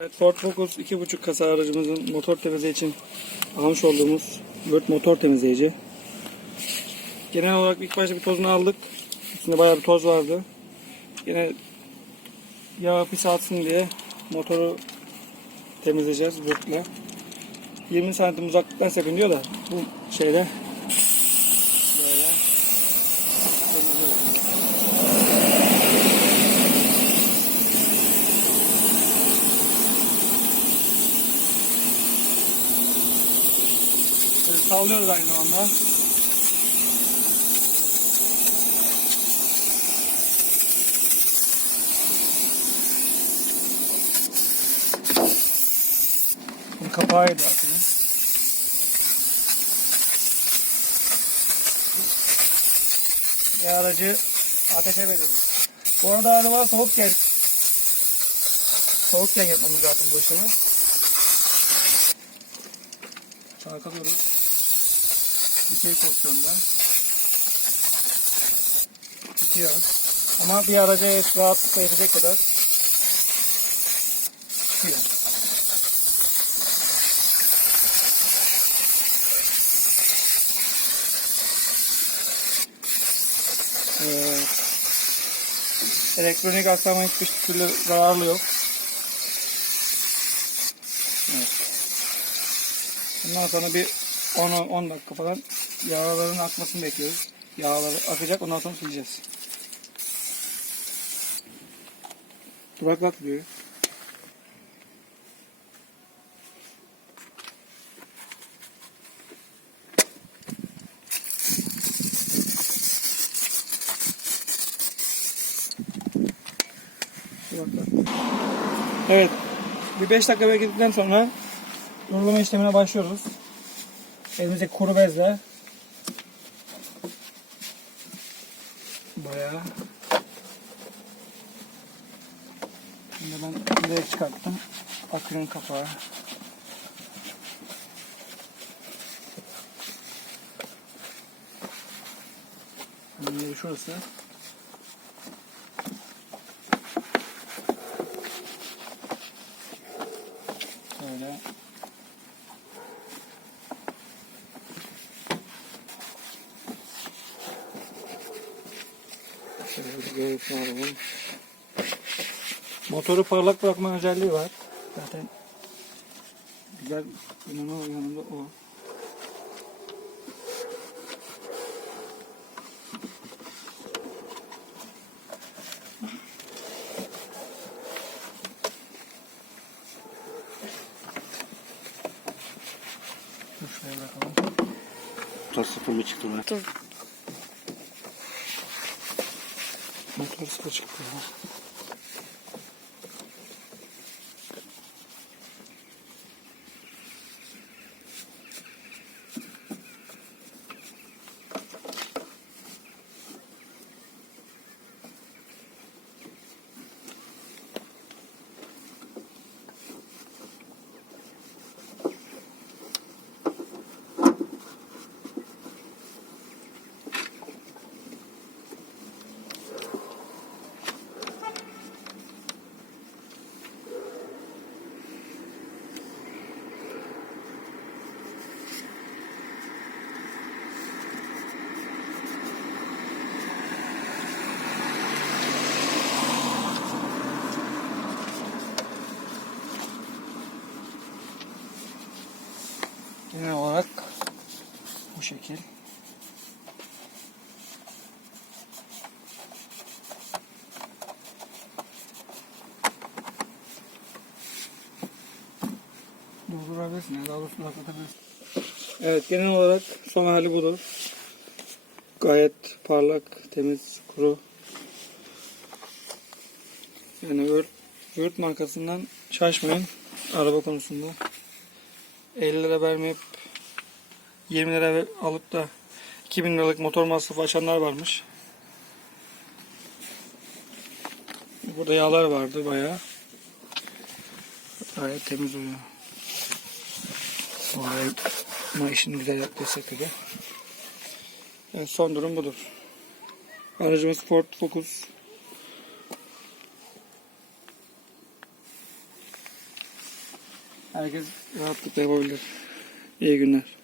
Evet, Ford Focus 2.5 kasa aracımızın motor temizliği için almış olduğumuz Word motor temizleyici. Genel olarak ilk başta bir tozunu aldık. Üstünde bayağı bir toz vardı. Yine yağ pis atsın diye motoru temizleyeceğiz Word'la. 20 santim uzaklıktan sakın diyor da bu şeyle sallıyoruz aynı zamanda. Bunun kapağıydı aslında. Ve aracı ateşe veriyoruz. Bu arada araba soğukken soğukken yapmamız lazım bu işlemi. Çalkalıyoruz. Bir şey pozisyonda. Bitiyor. Ama bir araca rahatlıkla yetecek kadar çıkıyor. Evet. Elektronik aksama hiçbir türlü zararlı yok. Evet. Bundan sonra bir 10 10 dakika falan yağların akmasını bekliyoruz. Yağları akacak ondan sonra sileceğiz. Duraklat diyor. Evet. Bir 5 dakika bekledikten sonra durulama işlemine başlıyoruz. Elimizdeki kuru bezle bayağı Şimdi ben direkt çıkarttım. Akülün kapağı. Şurası. Motoru parlak bırakma özelliği var. Zaten güzel yanında, yanında o. Dur şuraya bırakalım. Motor sıfır mı çıktı lan? Motor sıfır çıktı. Genel olarak bu şekil. Doldurabilirsin ya, daha doğrusu rahatlatabilirsin. Evet, genel olarak son hali budur. Gayet parlak, temiz, kuru. Yani Word markasından şaşmayın araba konusunda. 50 lira vermeyip 20 lira alıp da 2000 liralık motor masrafı açanlar varmış. Burada yağlar vardı bayağı. Gayet temiz oluyor. Ama işini güzel yaptıysa tabii. Evet, son durum budur. Aracımız Ford Focus Herkes rahatlıkla yapabilir. İyi günler.